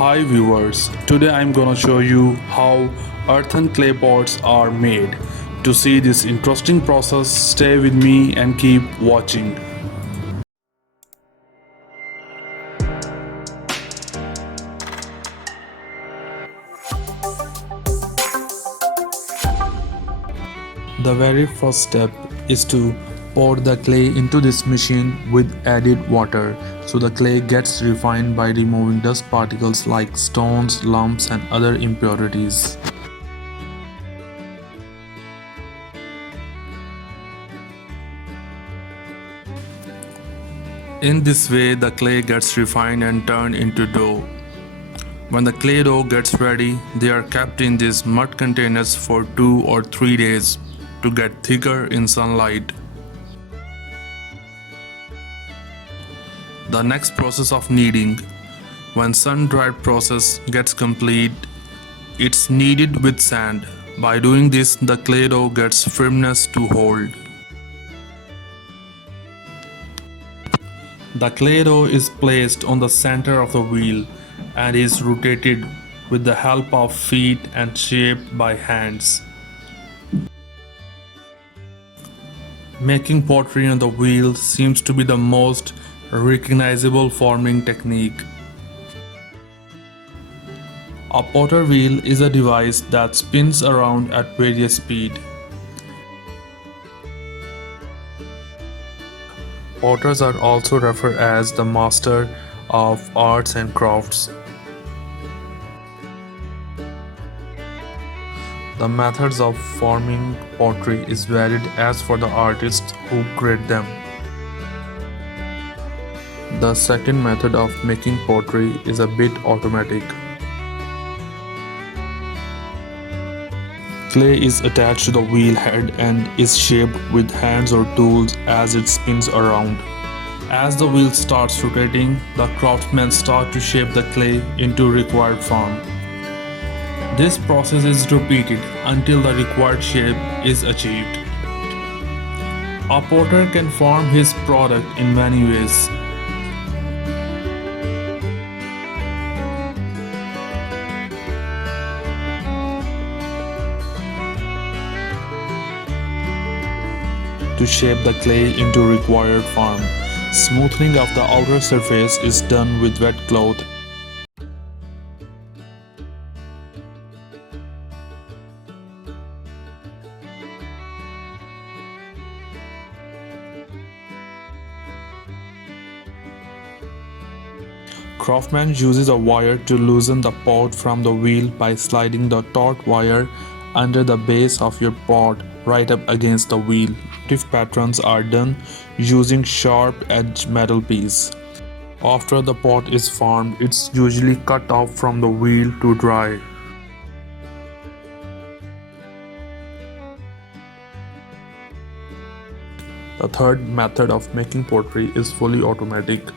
Hi viewers, today I'm gonna show you how earthen clay pots are made. To see this interesting process, stay with me and keep watching. The very first step is to pour the clay into this machine with added water, so the clay gets refined by removing dust particles like stones, lumps and other impurities. In this way, the clay gets refined and turned into dough. When the clay dough gets ready, they are kept in these mud containers for 2 or 3 days to get thicker in sunlight. The next process of kneading. When sun-dried process gets complete, it's kneaded with sand. By doing this, the clay dough gets firmness to hold. The clay dough is placed on the center of the wheel and is rotated with the help of feet and shaped by hands. Making pottery on the wheel seems to be the most recognizable forming technique. A potter wheel is a device that spins around at various speed. Potters are also referred as the master of arts and crafts. The methods of forming pottery is varied as for the artists who create them. The second method of making pottery is a bit automatic. Clay is attached to the wheel head and is shaped with hands or tools as it spins around. As the wheel starts rotating, the craftsmen start to shape the clay into required form. This process is repeated until the required shape is achieved. A potter can form his product in many ways. To shape the clay into required form, smoothing of the outer surface is done with wet cloth. Craftsman uses a wire to loosen the pot from the wheel by sliding the taut wire under the base of your pot right up against the wheel. Motif patterns are done using sharp-edged metal piece. After the pot is formed, it's usually cut off from the wheel to dry. The third method of making pottery is fully automatic.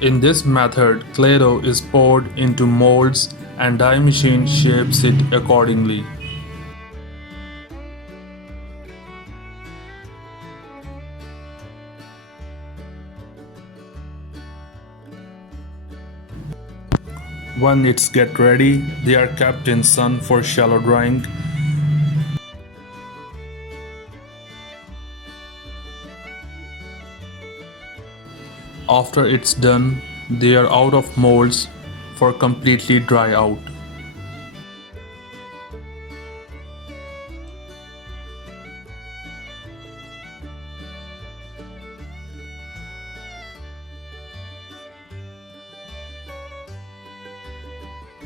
In this method, clay dough is poured into molds and die machine shapes it accordingly. When it's get ready, they are kept in sun for shallow drying. After it's done, they are out of molds for completely dry out.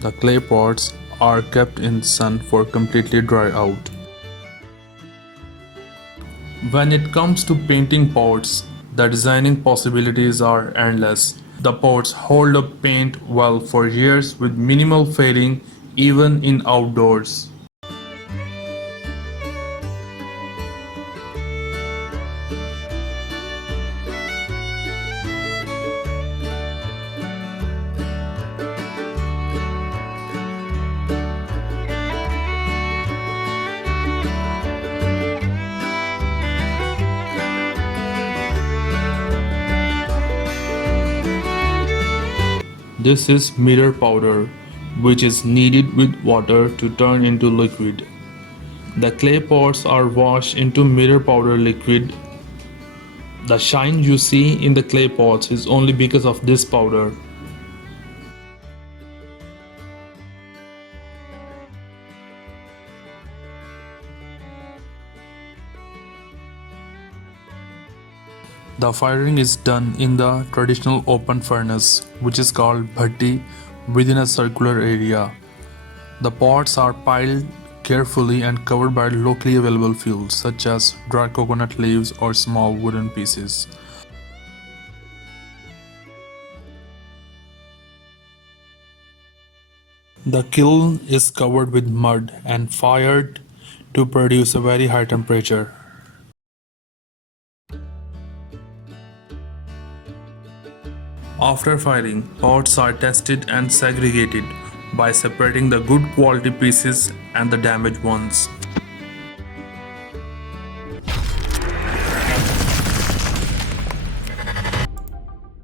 The clay pots are kept in sun for completely dry out. When it comes to painting pots, the designing possibilities are endless. The pots hold up paint well for years with minimal fading even in outdoors. This is mirror powder, which is kneaded with water to turn into liquid. The clay pots are washed into mirror powder liquid. The shine you see in the clay pots is only because of this powder. The firing is done in the traditional open furnace, which is called bhatti, within a circular area. The pots are piled carefully and covered by locally available fuels such as dry coconut leaves or small wooden pieces. The kiln is covered with mud and fired to produce a very high temperature. After firing, pots are tested and segregated by separating the good quality pieces and the damaged ones.